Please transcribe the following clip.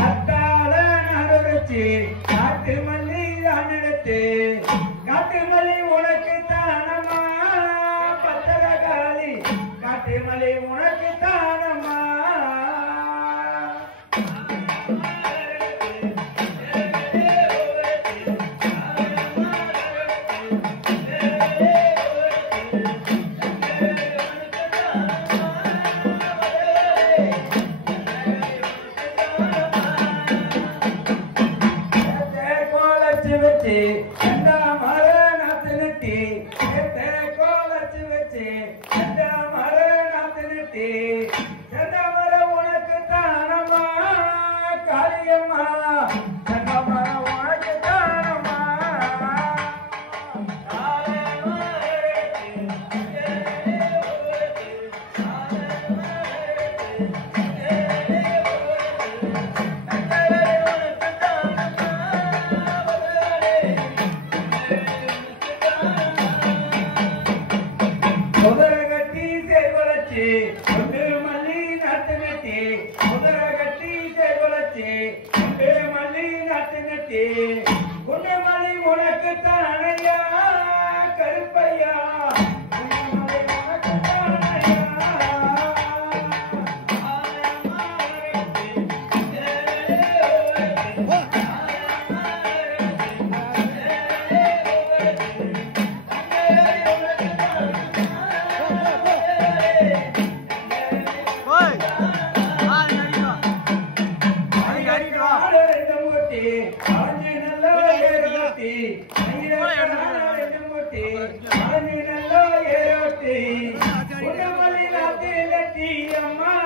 அத்தால நடுச்சு காட்டு மல்லி அண்ணெடுத்து காட்டு மல்லி உனக்கு தானம்மா பத்தரகாளி காட்டு மல்லி உனக்கு தானம்மா வச்சு எந்த மர நாத்து நட்டி கோலச்சு வச்சு எந்த மர நாத்து நட்டி எந்த மர உனக்கு தானம்மா காளியம்மா எந்த மர உனக்கு தானம்மா உதரகட்டி சேவலச்சு ஒன்று மல்லி நாட்டு நட்டி உதரகட்டி சேவலச்சு ஒன்று மல்லி நாட்டு நட்டி ஒன்று மல்லி உனக்கு தானையா கருப்பையா அம்மா